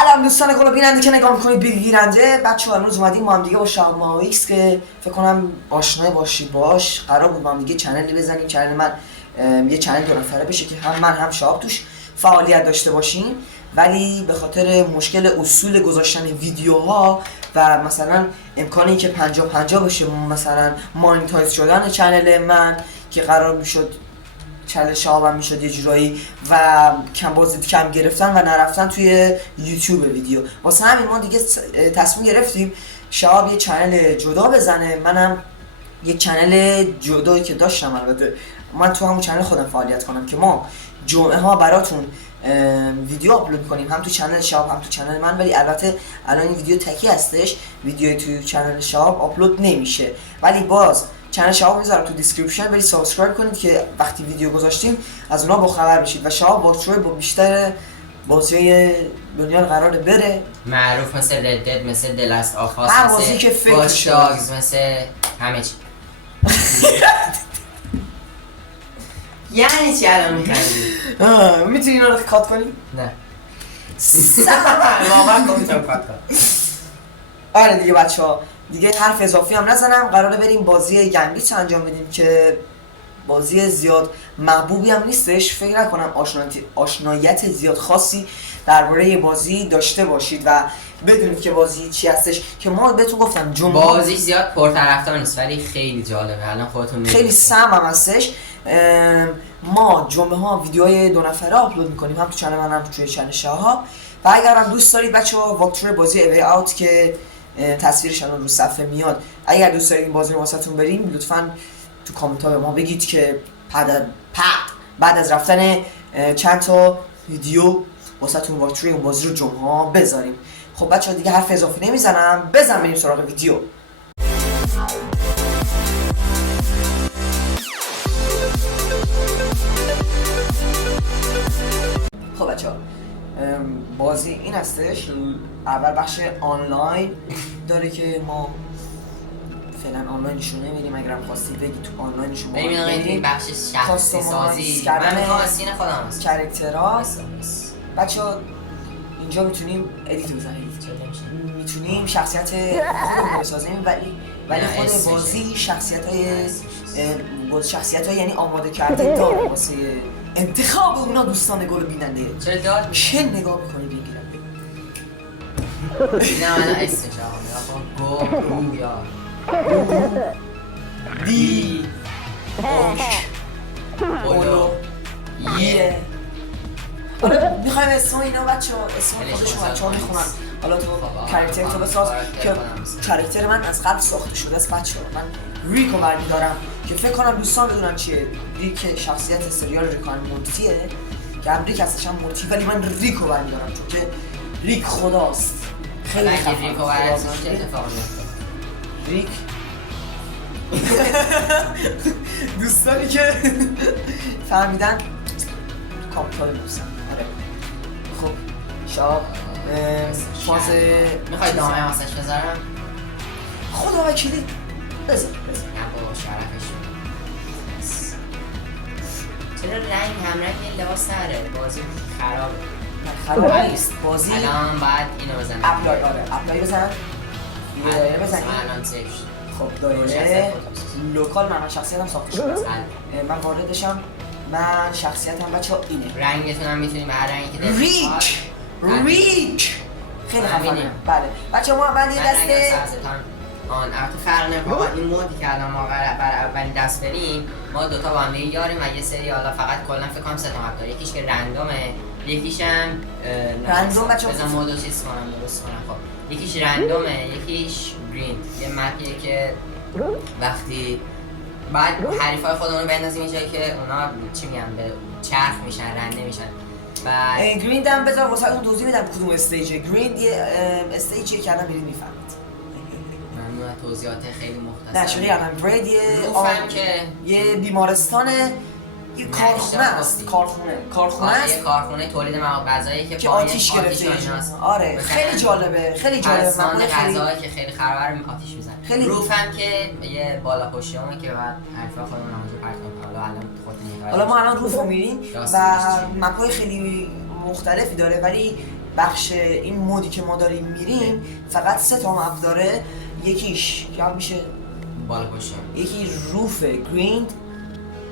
سلام دوستان گل بیننده که نگاه میکنید بگیرنده. بچه ها امروز اومدیم با هم دیگه با شهاب ایکس که فکر کنم آشنا باشید باش. قرار بود با هم دیگه چنلی بزنیم. چنل من یه چنل دو نفره بشه که هم من هم شهاب توش فعالیت داشته باشیم، ولی به خاطر مشکل اصول گذاشتن ویدیوها و مثلا امکانی که 50-50 بشه مثلا مانیتایز شدن چنل من که قرار میشد چنل شهاب هم میشد یه جورایی و کم گرفتن و نرفتن توی یوتیوب ویدیو. واسه همین ما دیگه تصمیم گرفتیم شهاب یه چنل جدا بزنه، منم یه چنل جدایی که داشتم البته من تو همون چنل خودم فعالیت کنم که ما جمعه ها براتون ویدیو آپلود میکنیم، هم تو چنل شهاب هم تو چنل من. ولی البته الان این ویدیو تکی هستش، ویدیو تو چنل شهاب آپلود نمیشه، ولی باز چنل شهاب میذارم تو دیسکریپشن، برید سابسکرایب کنید که وقتی ویدیو گذاشتیم از اونا با خبر بشید. و شهاب واچور با بیشتر بازی دنیا قراره بره، معروف مثل ردد، مثل دلست آفاس، هر بازی که فکر واچ داگز، مثل همه چی. یعنی چی الان میخندی؟ میتونی اینا رو کات کنی؟ نه واقعا میتونم کات کنم. آره دیگه بچه ها دیگه حرف اضافی هم نزنم، قراره بریم بازی گنگلیچ انجام بدیم که بازی زیاد محبوبی هم نیستش. فکر نکنم آشنایت زیاد خاصی درباره بازی داشته باشید و بدونید که بازی چی هستش، که ما بهتون گفتم بازی زیاد پرطرفدار نیست ولی خیلی جالبه. الان خودتون می‌بینید خیلی سم هم هستش. ما جمعه ها ویدیوهای دو نفره آپلود میکنیم، هم تو چنل من هم توی چنل شهاب. و اگر هم دوست دارید بچه‌ها واکتور بازی اوی اوت که تصویرش الان رو صفحه میاد، اگر دوست دارید این بازی رو واسهتون بریم لطفاً تو کامنت ها به ما بگید که بعد از رفتن چند تا ویدیو واسهتون واکتور این بازی رو جمعه ها بذاریم. خب بچه‌ها دیگه حرف اضافی نمیزنم، بریم سراغ ویدیو. خب بچه‌ها بازی این هستش. اول بخش آنلاین داره که ما فعلا آنلاینشون نمیریم، اگرم خواستید بگید تو آنلاینشون بریم این بخش شخصی سازی. من میخوام سین خودم هست کرکترها. بچه‌ها اینجا میتونیم ادیت بزنیم، میتونیم شخصیت خودمون بسازیم، ولی خود بازی شخصیت‌های یعنی آماده کرده داره واسه انتخاب اونا. دوستان گل بیننده چرا داد چه نگاه بکنید بگیرم نه من اسمش آقا گو یا دی اوش اولو یه. حالا میخوایم اسم اینا بچه ها اسم خودشون بچه ها میخونن. حالا تو کرکتر تو بساز که کرکتر من از قبل ساخته شده است بچه ها. من ریکو برمیدارم که فکر کنم دوستان بدونن چیه. ریک شخصیت سریال ریکان مورتیه که هم ریک هستش هم مورتی، ولی من ریکو برمیدارم چون که ریک خداست. خیلی خفن ریکو برمیدارم که اتفاق میفته. ریک دوستانی که فهمیدن کامنت ها بنویسن. آره خب شهاب فاز میخوای دامه واسش بذارم؟ خدا وکیلی بذار نه با شرفش. چرا رنگ همرنگ لباس نره؟ بازی خرابه. خراب نیست بازی. الان باید اینو بزنم. اپلای. آره اپلای بزن. یه دایره بزنی. الان سیف شد. خب دایره لوکال من شخصیتم ساخته شده است. من واردشم. من شخصیتم بچه‌ها اینه. رنگتون هم میتونیم هر رنگی که دلتون ریک خیلی خفنه. بله بچه‌ها ما اول یه دسته البته فرق نمی‌کنه. این مودی که الان ما برای اولین دست بریم ما دوتا با هم دیگه یاریم و یه سری حالا فقط کلا فکر کنم 3 تا مپ داره. یکیش که رندومه، یکیش هم رندوم بچه‌ها بزن مودو چیز کنم درست کنم. خب یکیش رندومه، یکیش گرین. یه مپیه که وقتی بعد حریفای خودمون رو بندازیم اینجایی که اونا چی میگن به چرخ میشن، رنده میشن. و گرین دم بذار واسه اون توضیح میدم کدوم استیجه. گرین یه استیجی که الان برید میفهمید. ممنون توضیحات خیلی مختصر. نه شوری الان برید یه بیمارستانه، یه کارخونه است. کارخونه است. یه کارخونه تولید مواد غذایی که آتیش گرفته. آره خیلی جالبه. خیلی جالبه. من غذایی که خیلی خرابه آتیش میزنه. روفم که یه بالا پشتیمونه که بعد حرفا خودمون اونجا پرت کنیم. حالا ما الان روفو میریم و مپای خیلی مختلفی داره، ولی بخش این مودی که ما داریم میریم فقط 3 تا مپ داره. یکیش که میشه بالا پشت، یکی روف گریند،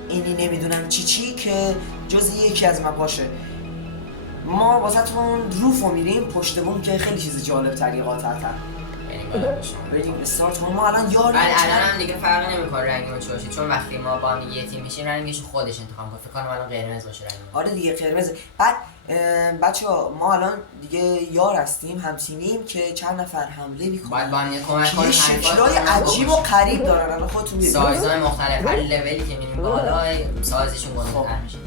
اینی نمیدونم چی که جز یکی از مپاشه. ما واسهتون روف رو میریم، پشت بوم که خیلی چیز جالب طریقات هستن. یعنی بالا پشت. بریم استارت کنیم. ما الان یار بعد الان هم دیگه فرق نمیکنه رنگمون چی باشه، چون وقتی ما با هم یه تیم میشیم رنگش خودش انتخاب کنه. فکر کنم الان قرمز باشه رنگمون. آره دیگه قرمز. بعد بچه‌ها ما الان دیگه یار هستیم، همتیمیم که چند نفر حمله میکنن. باید با هم یه کمک که کنیم. یه شکلای عجیب و غریب دارن. الان خودتون می‌بینید. سایزهای مختلف، هر لولی که میریم بالا سایزشون گنده‌تر میشه.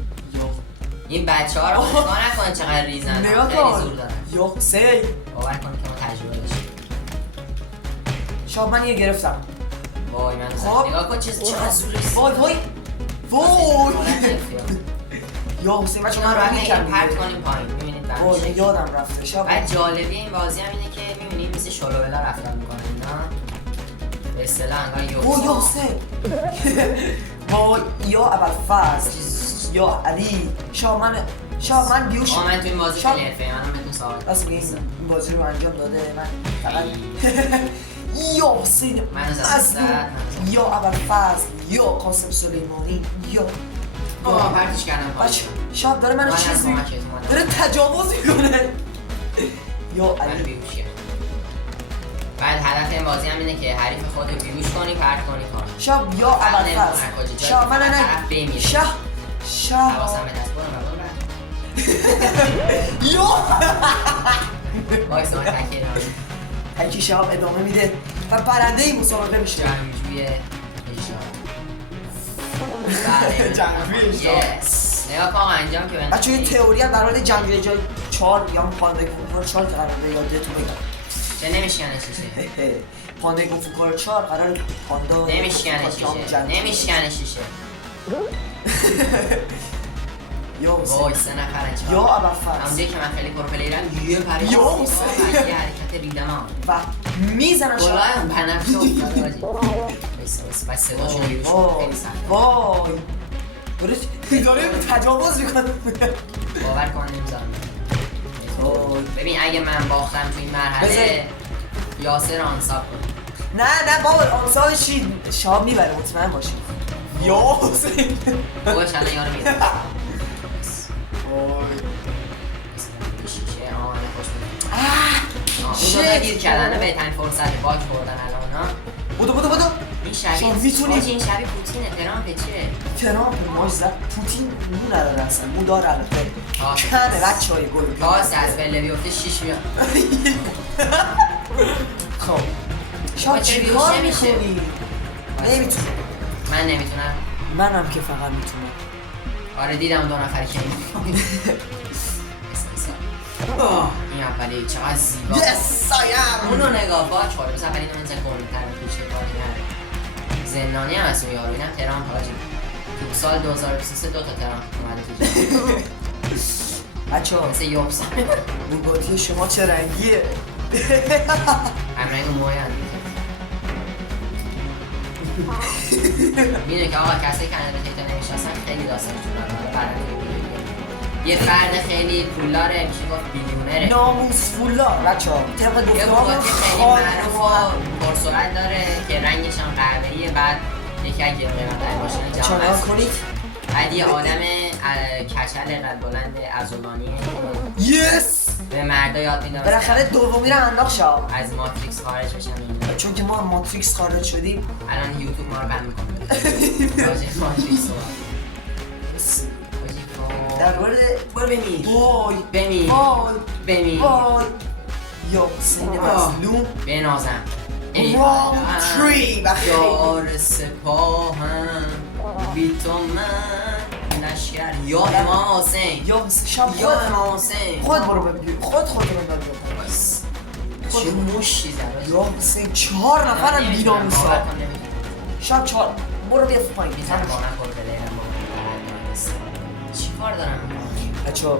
این بچه‌ها رو نگاه نکن چقدر ریزن. نگاه خیلی کن. زور دارن. یا حسین باور کن که ما تجربه داشتیم. شاب من یه گرفتم. وای من خب. نگاه کن چقدر زور رسید. وای وای وای یا حسین بچه اینا من رو رو اگه میکنم پرت کنیم پایین می‌بینید وای برمیشه. یادم رفته شاب. بعد جالبی این بازی هم اینه که می‌بینید مثل شلوولا رفتار می‌کنن اینا. به اصطلاح انگار وای یا یوکسا. حسین وای یا ابوالفضل یا علی شاب من بیوش من تو این بازی شب- خیلی حرفه‌ای منم بهتون سوال راست میگی این بازی رو انجام داده من فقط یا حسین منو زد. مظلوم یا ابوالفضل یا قاسم سلیمانی یا پرتش کردم پایین. بچه شاب داره منو من چیز از میکنه کمکت اومدم. داره تجاوز میکنه یا من علی بیهوشیم. بعد هدف این بازی هم اینه که حریف خود رو بیهوش کنی، پرت کنی کنی. شاب یا فرق نمی‌کنه ابوالفضل کجا جایی شاب من که نه طرف بمیره. شاه حواسم به دست برو یا وایسا من تکیه دارم. هرکی شاب ادامه میده و برنده این مسابقه میشه جنگجوی اجرا. جنگجوی اجرا. یس. نگاه کن انجام که بچه یه تئوری هم در مورد جنگ جای 4 یا پاندا گونفو 4 قراره یادتون بگم چه نمیشکنه شیشه. پاندا گونفو 4 قراره پاندا نمیشکنه شیشه. نمیشکنه شیشه. یا حسین وای سه نفرن چهار. یا ابوالفضل همونجایی که من خیلی پروپلیرم یه پرش یا سیما حسین. و یه حرکت ریدم و میزنن شاب گلایم بنفشه افتاده آجی. بس صداشون رو بیوش کن. وای خیلی سخته. وای داره تجاوز میکنه باور کن نمیذارم. وای. ببین اگه من باختم تو این مرحله یاسر آنساب کن. نه بابا آمسا بشین شاب میبره مطمئن باشین یا حسین باش الان یارو میره. وای شیشه آهنه خوش میده. اون شیت. دوتا گیر کردن بهترین فرصت باک خوردن الان ها. بودو این شما شبیه میتونی- حاجی این شبیه پوتینه ترامپ چیه؟ ترامپ ماش زد پوتین مو نداره اصلا مو داره البته کنه بچه های گل باز از پله بیفته شیش میاد. خب شما چرا چی بیهوش کار نمیشه؟ میکنی؟ نمیتونی من نمیتونم. منم که فقط میتونم آره دیدم دو نفر که این اولی چقدر زیبا. یس سایم اونو نگاه باک خورده بس اولی نمیزن گلتر کوچه کاری نره. زندانی هم از اون یارو اینم ترامپ حاجی. تو سال 2023 دو تا ترامپ اومده تو جمعه. بچه ها مثل یوبسا. بوگاتی شما چه رنگیه؟ هم رنگ موهای هم میدونی که آقا کسی که انرژیتا نمیشناسن خیلی داستانشون برنده یه فرد خیلی پولداره میشه گفت بیلیونره. ناموس فولا بچه ها طبق یه گفتمان بوگاتی خیلی معروف و پرسرعت داره که رنگش هم قهوه‌ایه. بعد یکی از گرون‌قیمت‌ترین ماشین جهان چنان هست. کنید بعد یه آدم کچل قد بلند عضلانیه یس به مردا یاد میده بالاخره دومی رو انداخت شاب از ماتریکس خارج بشن اینا. چون که ما ماتریکس خارج شدیم الان یوتیوب ما رو بند میکنه. راجع ماتریکس رو در مورد برو بمیر وای بمیر وای بمیر وای یا حسین مظلوم بنازم Wrong tree بخیر یار سپاهم بی تو من لشکر یا امام حسین یا حسین شب یا خود امام حسین خود برو ببین خود رو ببین چه موشی زد یا حسین 4 نفرم بی‌ناموسا شب 4 برو بیا پایین میتونم با نخور بلیرم با چی کار دارم بچه‌ها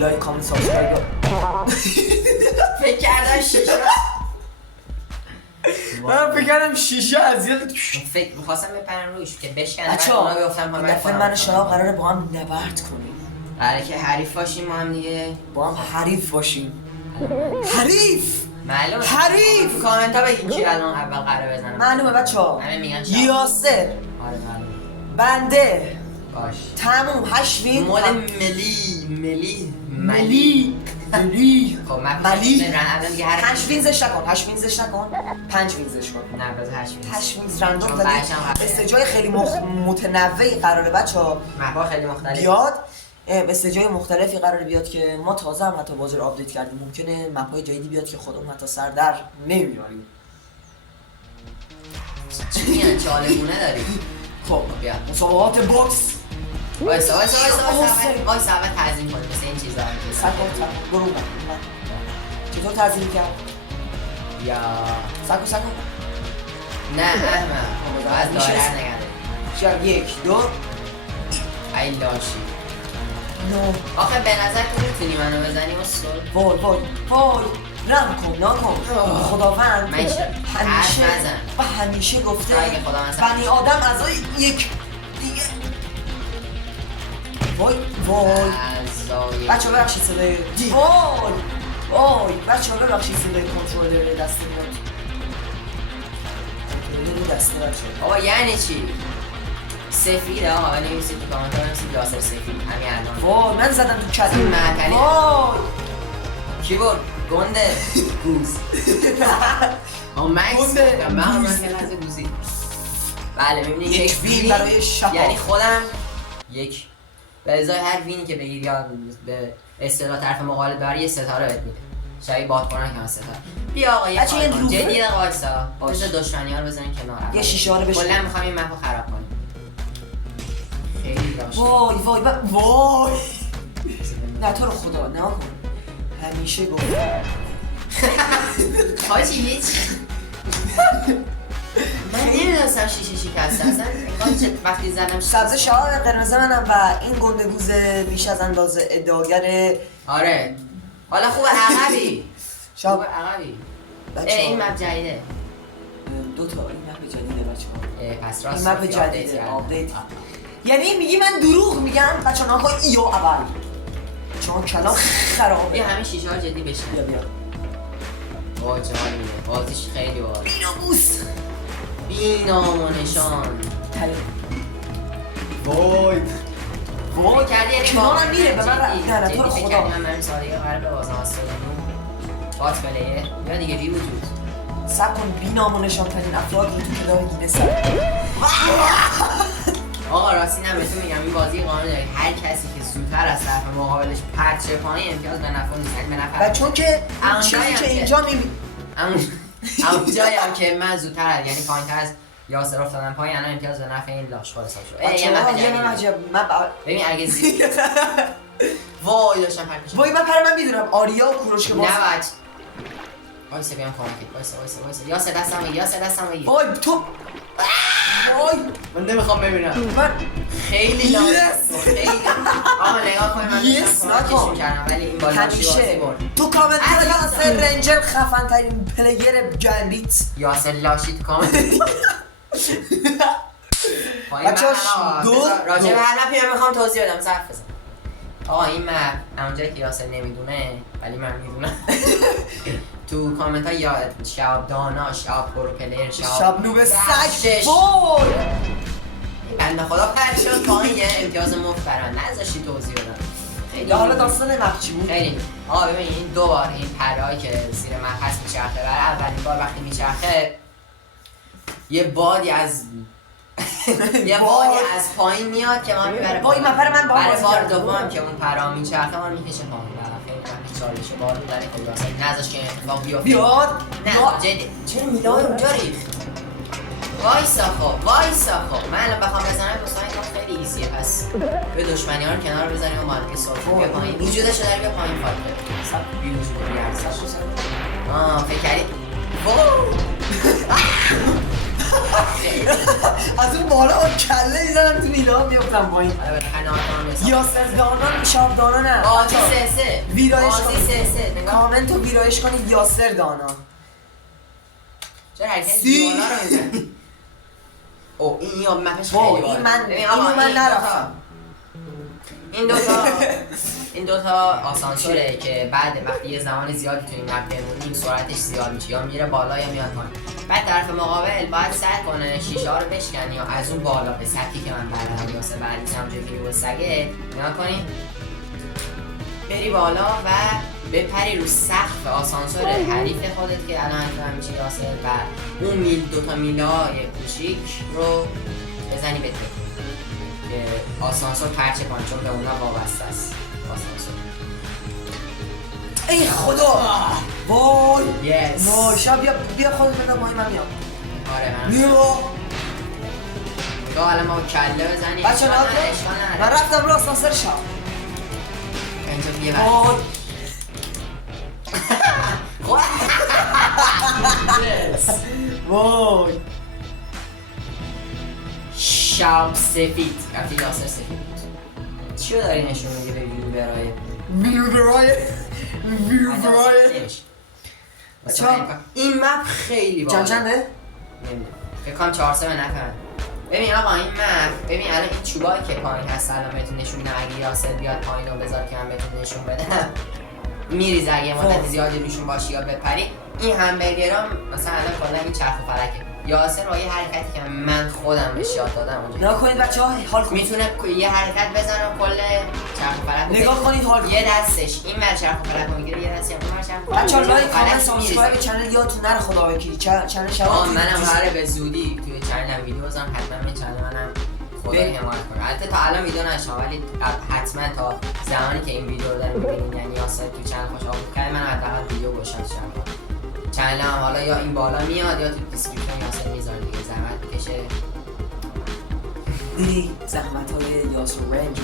لایک کامنت سابسکرایب فکر کردم شیشه من فکر کردم شیشه اذیت فکر می‌خواستم بپرم روش که بشکنه بچه‌ها بعد اونا بیفتن این دفعه من و شهاب قراره با هم نبرد کنیم برای که حریف باشیم ما هم دیگه. با هم حریف باشیم. حریف معلومه حریف. تو کامنت ها بگید کی الان اول قراره بزنه. معلومه بچه‌ها. همه میگن یاسر، آره معلومه. بنده، باش تموم 8 وین. مود ملی خب من ملی الان دیگه هر 8 وین زش نکن، 8 وین زش نکن، 5 وین زش کن. نه باز 8 وین 8 وین رندوم چون زدی. بعدش هم قراره. استجای خیلی متنوعی قراره بچه‌ها مپا خیلی مختلف بیاد. استجای مختلفی قراره بیاد که ما تازه هم حتی بازی رو آپدیت کردیم. ممکنه مپ‌های جدیدی بیاد که خودمون حتی سر در نمیاریم. چی میان چالگونه داریم. خب بیا مسابقات بوکس. وایسا اول تعظیم کنیم مثل این چیزا سکو برو من. چطور تعظیم کرد؟ یا سکو نه احمد از داره نگرده شب 1 2 ای لاشی نو. آخه به نظر تو میتونی منو بزنی اصول وای رم کن نکن. خداوند من حرف نزن و همیشه گفته اگه خدا مثلا بنی آدم از یک دیگه. وای اعضای بچه ببخشید صدای وای بچه ببخشید صدای کنترلر دسته میاد. کنترلر دسته بچه بابا یعنی چی؟ سفیده آقا نمیسید تو کامنت ها نمیسید یاسر سفید همین الان وای من زدم تو کسی. این معطلی. وای کی بود؟ گنده گوز مکس گنده من گوز. که لحظه گوزی بله میبینی یک وین برای شفا. یعنی خودم یک به ازای هر وینی که بگیر یا به اصطلاح طرف مقابل بری یه ستاره بهت میده شبیه باد کنن که من ستاره بیا آقا یه بچه، کار یه کن روزه؟ جدی دقیقه وایسا باش. بذار دشمنی ها رو بزنیم کنار یه شیشه ها رو بشون. کلا میخوام این مپو خراب کنیم خیلی داشت وای نه تو رو خدا نه کن. همیشه گفتم حاجی هیچ من نمیدونستم شیشه شکسته اصلا وقتی زدم سبز شعار قرمز منم و این گندگوز بیش از اندازه ادعاگر. آره حالا خوبه عقبی شب خوبه عقبی این مپ جدیده دو تا این مپ جدیده بچه‌ها. پس این راست مپ جدیده آپدیت. یعنی میگی من دروغ میگم بچه‌ها ناخواه ایو اول چون کلام خرابه. بیا همین شیشه ها جدی بشین بیا با جالیه بازیش خیلی باحال ایناموس بی نام و نشان وای کردی یعنی کنارم میره به من رفت. نه تو رو خدا من بریم سالیه قرار به بازم از بات پلیه یا دیگه بی وجود سب کن بی نام و نشان ترین افراد رو تو کتاب گینس. آقا راستی نه بهتون میگم این بازی قانون داره هر کسی که زودتر از طرف مقابلش پرت شه پایین امتیاز به نفع نیست به نفع و چون که اون چیزی جایی که هم اینجا میبینی اون جایی هم که من زودتر یعنی پایین‌تر از یاسر افتادم پایین الان امتیاز به نفع این لاشخور حساب شد یه من عجب ببین اگه زیر وای داشتم پرت میشم وای من پر من میدونم آریا و کوروش که باز نه بچ وایسا بیام کامنت وایسا یاسر دستم بگیر وای تو وای من نمیخوام ببینم من خیلی خیلی آقا نگاه کنید من یس نکن ولی این بالا همیشه تو کامنت ها یاسر رنجر خفن ترین پلیر گمبیت یاسر لاشی تو کامنت بچه‌ها راجع به هر مپی من میخوام توضیح بدم صرف بزن آقا این مپ همونجایی که یاسر نمیدونه ولی من میدونم تو کامنت ها یا شاب دانا شاب پرو پلیر شاب نوب سگ وای بنده خدا پرد شد پایین یه امتیاز مفت برن نذاشتی توضیح بدم یا حالا داستان مپ چی بود؟ خیلی آقا ببین این دو بار این پرهایی که زیر مپ هست میچرخه برای اولین بار وقتی میچرخه یه بادی از پایین میاد که ما میبره وای مپر من برای بار دوم که اون پرها میچرخه ما میکشه پایین خیلی وقتی چالشه بارو داره که یاسر نذاش که اتفاق بیفته بیاد نه جدی چرا میلاد اونجا ریخت وایسا خب من الان بخوام بزنم دوستان این خیلی ایزیه پس به دشمنی ها رو کنار بزنیم و مالکی صاف بیا پایین وجودش رو داری بیا پایین فایت کنیم بی وجود رو فکر کردی از اون بالا با کله میزنم تو میلاد میفتم پایین یاسر دانا شاب دانا نه بازی سه ویرایش کنید کامنت رو ویرایش کنید یاسر دانا چرا هرکس دیوانا رو میزنی او این یا مپش خیلی اینو من نرفتم این دوتا آسانسوره که بعد وقتی یه زمان زیادی تو این مپ بمونیم سرعتش زیاد میشه، یا میره بالا یا میاد پایین. بعد طرف مقابل باید سعی کنه شیشه ها رو بشکنی یا از اون بالا به سطحی که من بلدم یا سه بعدی همونجوری که میگه سگه نگاه کنی بری بالا و بپری رو سقف آسانسور حریف خودت که الان هم میشه یاسر و اون دوتا میلای کوچیک رو بزنی به که آسانسور پرچه کن چون به اونا وابسته است آسانسور. ای خدا وای یس وای شب بیا خودت بده ماهی من میام. آره من بیا تو الان ما کله بزنی بچه اشکال نه نداره، اشکال نداره. من رفتم رو آسانسور شب اینجا بیه وای وای شب سفید رفتی یاسر سفید چیو داری نشون میدی به ویورای ویورای این مپ خیلی باحاله. چنده؟ نمیدونم فکر کنم 400 نفر. ببین آقا این مپ ببین الان این چوبایی که پایین هست الان بهتون نشون میدم اگه یاسر بیاد پایین رو بذار که من بهتون نشون بدم میریزه اگه مدت زیادی روشون باشی یا بپری. این همبرگرام مثلا الان کلا این چرخ و فلکه یاسر با یه حرکتی که من خودم بهش یاد دادم اونجا نگاه کنید بچه ها حال کنید میتونه یه حرکت بزنه کل چرخ و فلک نگاه کنید حال کنید یه دستش این ور چرخ و فلک رو میگیره یه دستی هم اون ور چرخ و فلک بچه ها لایک کامنت فلک سابسکرایب میریزه. چنل یادتون نره خدا وکیلی چنل شباب منم قراره به زودی توی چنلم ویدیو بزنم حتما این چنل منم خدا حمایت کنه. البته تا الان ویدیو نشم ولی حتما تا زمانی که این ویدیو رو داریم می‌بینید یعنی یاسر تو چنل خوش آمد کرد من حداقل ویدیو گوشم چنلم حالا یا این بالا میاد یا تو دیسکریپشن یاسر میذاره دیگه زحمت بکشه دیدی زحمت های یاسر رنج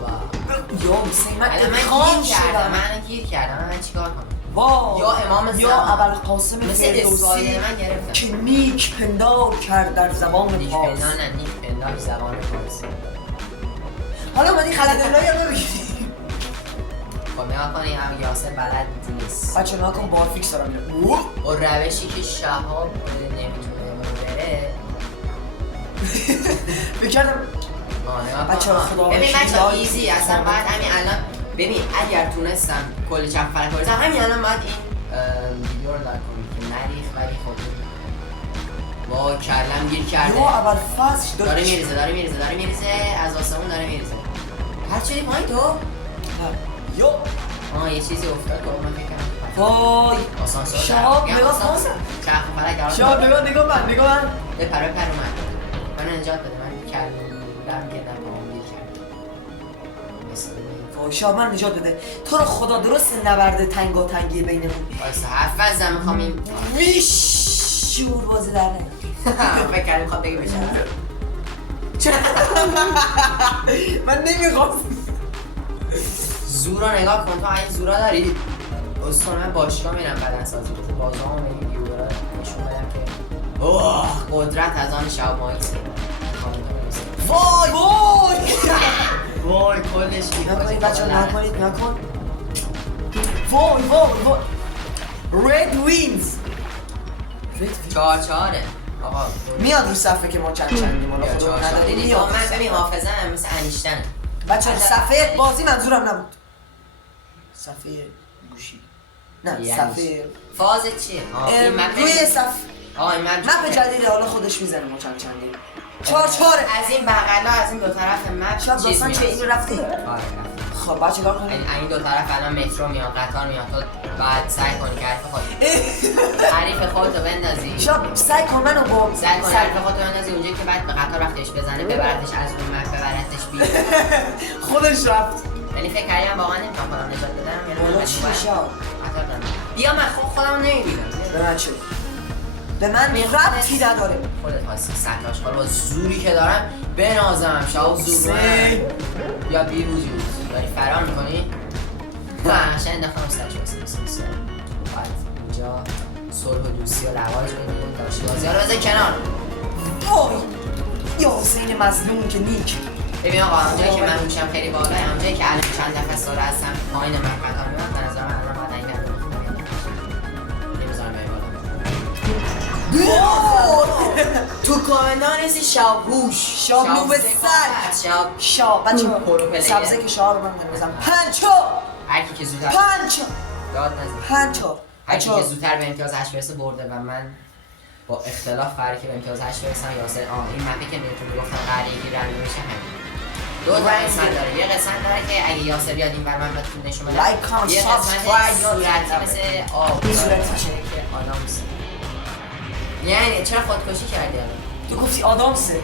بابا یا حسین من الان من اتخام گیر کردم شدم من گیر کردم من چیکار کنم وای یا امام یا زمان ابوالقاسم مثل فردوسی اسرائیل من گرفتم که نیک پندار کرد در زبان نیک پارس پندار نه نیک پندار زبان فارسی حالا اومدی خلدالله یا ببینی خب نگاه کنی هم یاسر بلد نیست بچه نگاه کن بار فیکس دارم میرم و روشی که شهاب نمیتونه بره بکردم بچه ها خدا ببین وکیلی بچه های ایزی اصلا باید همین الان ببین اگر تونستم کل چرخ فلک رو بزنم همین الان باید این ویدیو رو دار کنیم که نریخ ولی خب با کلم گیر کرده یا اول فصل داره میریزه از آسمون داره میریزه هر چیزی پایین تو؟ یا یه چیزی افتاد که من فکر کنم وای آسانسور شهاب نگاه کن چرخ فلک دارم شهاب نگاه من بپر من نجات بده من کلم که نپاهم گیر کرد وای شهاب من نجات بده تو رو خدا درست نبرده تنگا تنگی بینمون واسه حرف بزن میخوام این شور بازی در نه فکر کردم میخوام بگه بشه من نمیخوام زورا نگاه کن تو این زورا داری اصلا من باشگاه میرم بدنسازی بازه هم این ویدیو رو نشون بدم که اوه قدرت از آن شب ماهی وای وای وای کلش نکنید بچه ها نکن وای رد وینز چهاره آقا میاد رو صفحه که ما چندیم حالا خدا نداره میاد من ببین حافظه هم مثل انیشتنه بچه ها صفحه بازی منظورم نبود صفحه گوشی نه صفحه فاز چیه؟ روی صفحه این مپ جدیده حالا خودش میزنه ما چندیم چهاره از این بغلا از این دو طرف مپ شب داستان چه اینو رفتی؟ خب بچه کار کنیم این دو طرف الان مترو میاد قطار میاد تو باید سعی کنی که حریف خودتو بندازی شب سعی کن منو با سعی کن حریف خودتو بندازی اونجایی که بعد به قطار وقتش بزنه ببردش از اون مپ ببردش بیرون خودش رفت ولی فکر کردم واقعا نمیتونم خودم نجات بدم والا چی شب بیا من خودم نمیبینم به من چه؟ به من ربطی نداره خودت هستی سکاش با زوری که دارم بنازم شاو زور یا بیروزی بود داری فرار میکنی؟ نه قشنگ انداختم سرش بسید بعد اینجا صلح و دوستی و رواج بینیم داشتی بازی ها رو بذار کنار وای یا حسین مظلوم که نیک ببین آقا همونجایی که من روشم خیلی بالای همونجایی که الان چند دفعه ساره هستم پایین من قطار میاد به نظر من الان باید این کرده نمیذارم بایی بالا تو کامنت‌ها نیستی شاپوش شاب نوب سر شاب بچه سبزه که شاب من بزنم پنچو هر کی که زودتر پنچو داد نزن پنچو هر کی که زودتر به امتیاز 8 برسه برده و من با اختلاف قراره که به امتیاز 8 برسم یاسر این مپی که بهتون گفتم قراره یکی رنده میشه همین دو تا قسمت داره یه قسمت داره که اگه یاسر بیاد این بر من بهتون نشون بدم لایک کامنت یه قسمت صورتی مثل آب این صورتی میشه که آدامس یعنی چرا خودکشی کردی الان تو گفتی آدامسه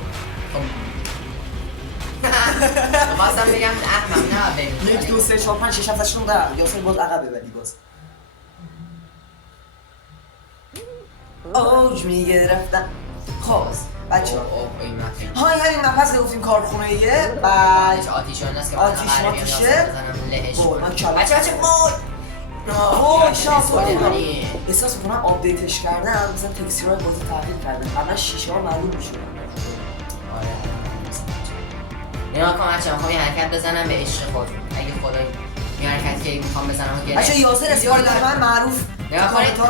خواستم بگم احمق نه بریم 1 2 3 4 5 6 7 8 9 10 یاسر باز عقب ببری باز اوج میگرفتم خب بچه های همین مپس گفتیم کارخونه ایه بعد آتیش اون است که آتیش ماتیشه بچه مود اوه شانس احساس میکنم آپدیتش کردن مثلا تکسچرهای بازی تغییر کردن قبلا شیشه ها معلوم میشد نگاه کن بچه میخوام یه حرکت بزنم به عشق خود اگه خدا یه حرکت که میخوام بزنم و بچه یاسر اسپایدر من معروف نگاه کنید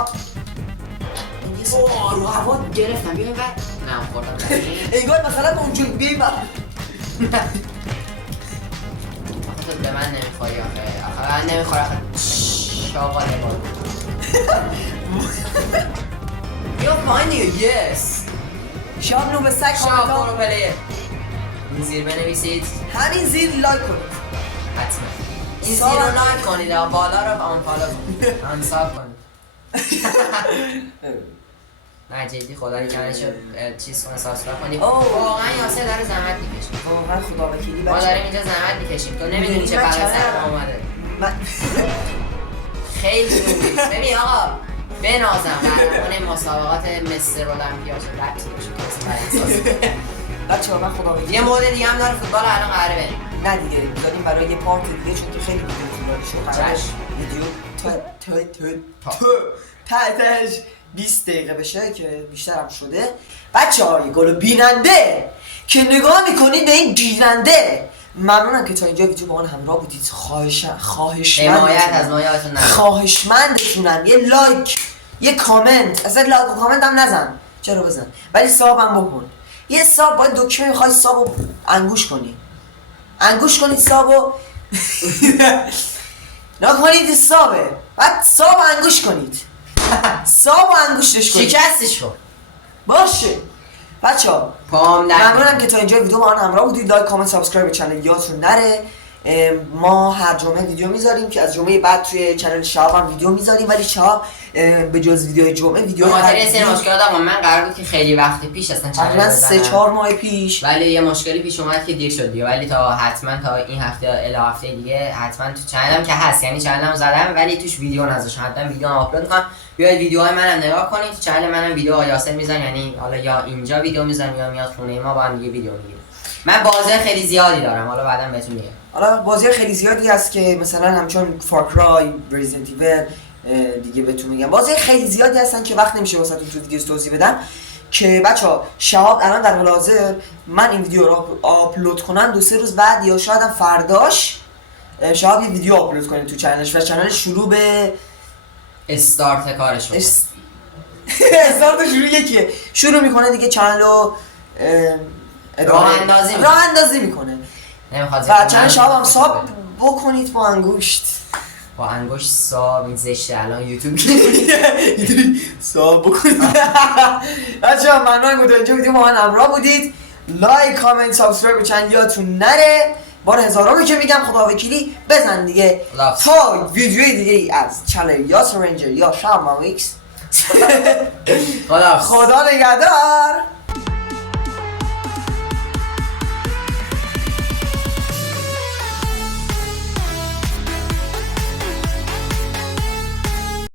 اوه رو هوا گرفتم بیایم بعد نه خوردم انگار مثلا اونجوری بیایم تو به من نمیخوایی آخه من نمیخوره آخه شاقا نگاه بیا پایین دیگه یس شاب نوب سگ شاب برو پلیر این زیر بنویسید همین زیر لایک کنید حتما این زیر رو لایک کنید بالا رو آنفالو کنید انصاب کنید نه جدی خدا رو کنه شد چیز کنه سابسکرایب کنید واقعا یاسر داره زحمت میکشه واقعا خدا وکیلی ما داریم اینجا زحمت میکشیم تو نمیدونی چه بلایی سر اومده خیلی خوبی ببین آقا بنازم قهرمان مسابقات مستر المپیا شد ربطی باشه بچه‌ها من خدا وکیلی یه مورد دیگه هم داره فوتبال الان قراره بریم نه دیگه می‌ذاریم برای یه پارت دیگه چون که خیلی ویدیو طولانی شد قراره ویدیو تاتش 20 دقیقه بشه که بیشتر هم شده بچه‌ها یه گل بیننده که نگاه میکنید به این بیننده ممنونم که تا اینجا ویدیو با من همراه بودید خواهشمندتونم یه لایک یه کامنت اصلا لایک و کامنت هم نزن چرا بزن ولی ساب هم بکن یه ساب باید دکمه میخوای ساب رو انگوش کنید ساب رو نکنید سابه بعد ساب انگوش کنید ساب و انگوشتش کنید شکستش کن باشه بچه‌ها ممنونم که تا اینجا ویدیو با من همراه بودید لایک کامنت سابسکرایب چنل یادتون نره ما هر جمعه ویدیو میذاریم که از جمعه بعد توی چنل شهاب هم ویدیو میذاریم ولی شهاب به جز ویدیوهای جمعه ویدیو خاطر سری مشکلات دارم من قرار بود که خیلی وقت پیش اصلا چنل بزنم 3-4 ماه پیش ولی یه مشکلی پیش اومد که دیر شد دیگه ولی حتما تا این هفته الی هفته دیگه حتما تو چنلم که هست یعنی چنلم زدم ولی توش ویدیو نذاشتم حتما ویدیو آپلود کنم بیاید ویدیوهای منم نگاه کنید تو چنل منم ویدیو یاسر میذارم یعنی حالا یا اینجا ویدیو میذارم یا میاد خونه ما با هم دیگه ویدیو میگیریم من بازی خیلی زیادی دارم حالا بعداً بهتون میگم حالا بازی خیلی زیادی هست که مثلا همچون فارکرای رزیدنت ایول دیگه بهتون میگم بازی خیلی زیادی هستن که وقت نمیشه واسهتون تو دیگه توضیح بدم که بچه‌ها شهاب الان در حال حاضر من این ویدیو رو آپلود کنم 2-3 روز بعد یا شاید هم فرداش شهاب یه ویدیو آپلود کنه تو چنلش و چنلش شروع به استارت کارش رو استارت شروع یکیه شروع میکنه دیگه چنل رو راه اندازی میکنه و چنل شهاب هم ساب بکنید با انگشت با انگشت ساب این زشته الان یوتیوب ساب بکنید بچه‌ها ممنونم که تا اینجا ویدیو با من همراه بودید لایک کامنت سابسکرایب چنل یادتون نره بار هزارمی که میگم خدا وکیلی بزن دیگه تا ویدیوی دیگه از چنل یاسر رنجر یا شهاب ماویکس خدا نگهدار.